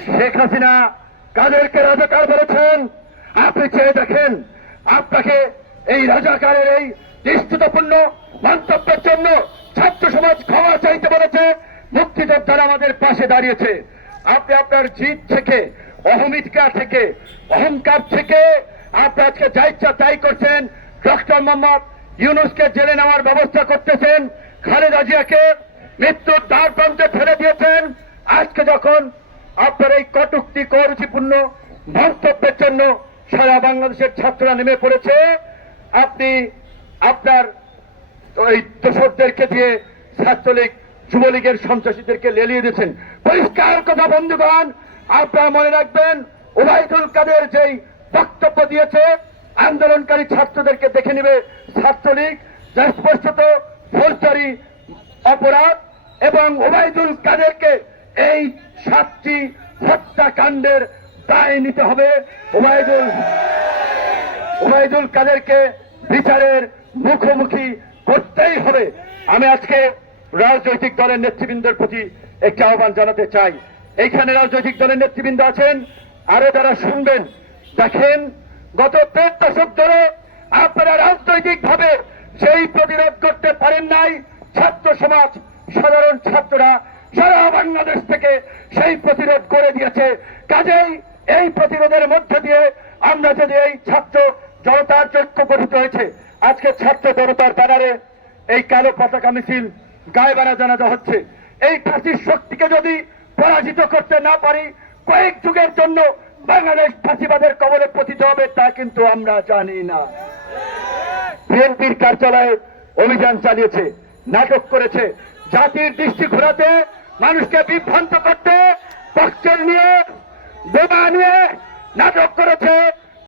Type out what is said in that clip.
শেখ হাসিনা কাদেরকে রাজাকার বলেছেন আপনি চেয়ে দেখেন। আপনাকে এই রাজাকারের এই নিষ্ঠুরপূর্ণ মন্তব্যের জন্য ছাত্র সমাজ ক্ষমা চাইতে বলেছে। মুক্তিযোদ্ধারা আমাদের পাশে দাঁড়িয়েছে। আপনি আপনার জিদ থেকে, অহংকার থেকে আপনি আজকে যা ইচ্ছা তাই করছেন। ডক্টর মোহাম্মদ ইউনূসকে জেলে নেওয়ার ব্যবস্থা করতেছেন, খালেদা জিয়াকে মৃত্যুর দ্বার প্রান্তে ফেলে দিয়েছেন। আজকে যখন আপনার এই কটূক্তি কুরুচিপূর্ণ মন্তব্যের জন্য সারা বাংলাদেশের ছাত্ররা নেমে পড়েছে, আপনি আপনার ওই দোসরদেরকে দিয়ে ছাত্রলীগ যুবলীগের সন্ত্রাসীদেরকে লেলিয়ে দিয়েছেন। পরিষ্কার কথা বন্ধুগণ, আপনারা মনে রাখবেন ওবায়দুল কাদের যেই বক্তব্য দিয়েছে আন্দোলনকারী ছাত্রদেরকে দেখে নেবে ছাত্রলীগ, যা স্পষ্টত ফৌজদারি অপরাধ, এবং ওবায়দুল কাদেরকে এই 7টি হত্যাকাণ্ডের দায় নিতে হবে। ওবায়দুল কাদেরকে বিচারের মুখোমুখি করতেই হবে। আমি আজকে রাজনৈতিক দলের নেতৃবৃন্দের প্রতি একটি আহ্বান জানাতে চাই। এইখানে রাজনৈতিক দলের নেতৃবৃন্দ আছেন, আরো যারা শুনবেন, দেখেন গত 1.5 দশক ধরে আপনারা রাজনৈতিক ভাবে সেই প্রতিরোধ করতে পারেন নাই। ছাত্র সমাজ, সাধারণ ছাত্ররা সারা বাংলাদেশ থেকে সেই প্রতিরোধ করে দিয়েছে। কাজেই এই প্রতিরোধের মধ্য দিয়ে আমরা যদি এই ছাত্র জনতার ঐক্য গঠিত হয়েছে, আজকে ছাত্র জনতার ব্যানারে এই কালো পতাকা মিছিল, গায়েবানা জানাজা হচ্ছে। এই ফাঁসির শক্তিকে যদি পরাজিত করতে না পারি, কয়েক যুগের জন্য বাংলাদেশ ফাঁসিবাদের কবলে পতিত হবে, তা কিন্তু আমরা জানি না। বিএনপির কার্যালয়ে অভিযান চালিয়েছে, নাটক করেছে, জাতির দৃষ্টি ঘোরাতে, মানুষকে বিভ্রান্ত করতে, পক্ষের নিয়ে বোমা নিয়ে নাটক করেছে।